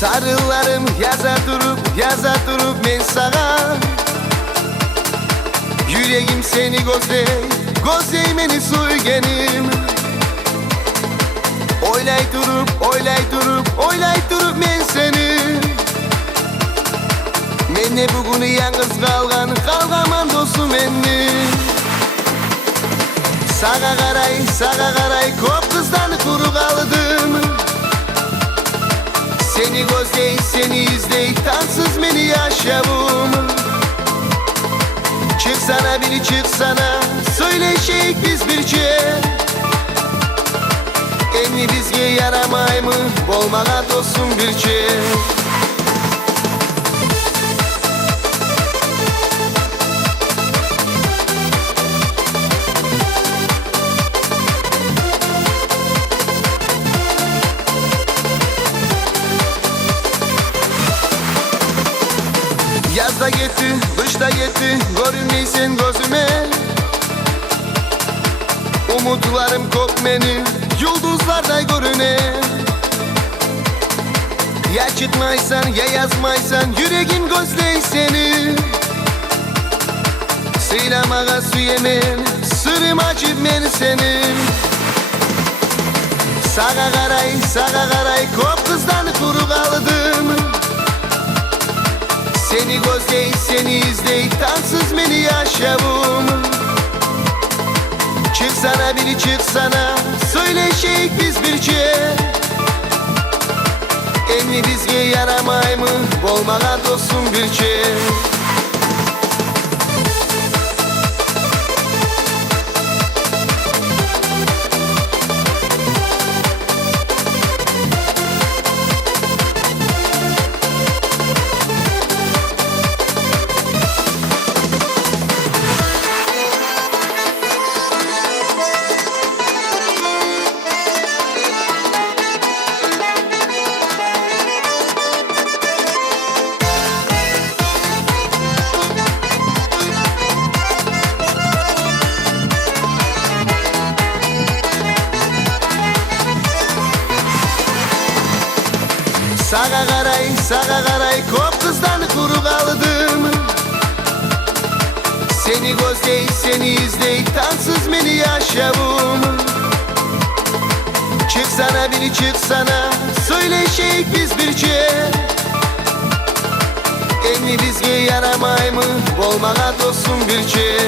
Sarılarım yaza durup men sana. Yüreğim seni gözley meni suygenim. Oylay durup men seni. Menne bugünü yalnız kalgaman dostum menni. Sağa karay kop kızdan kuru kaldım. Seni gözley, seni izley, tansız meni yaşavum. Çıksana biri çıksana, söyleşeyik biz birçe. Emni bizge yaramay mı, bolmağa dostum birçe. Yazda gitti, kışta gitti, görünmeysen gözüme. Umutlarım kopmeni, yıldızlarda görüne. Ya çıkmaysan, ya yazmaysan, yüreğim gözley seni. Sıylamağa su yemen, sırrım acib men senin. Sağa karay, kop kızdan kuru kaldım. Seni gözley, seni izley, tansız meni yaşavum. Çıksana biri çıksana, söyleşeyik biz birçe. Emni bizge yaramay mı, bolmağa dostum birçe. Sağa karay, kop kızdan kuru kaldım. Seni gözley, seni izley, tansız meni yaşavum. Çıksana biri çıksana, söyleşeyik biz birçe. Emni bizge yaramay mı, bolmağa dostum birçe.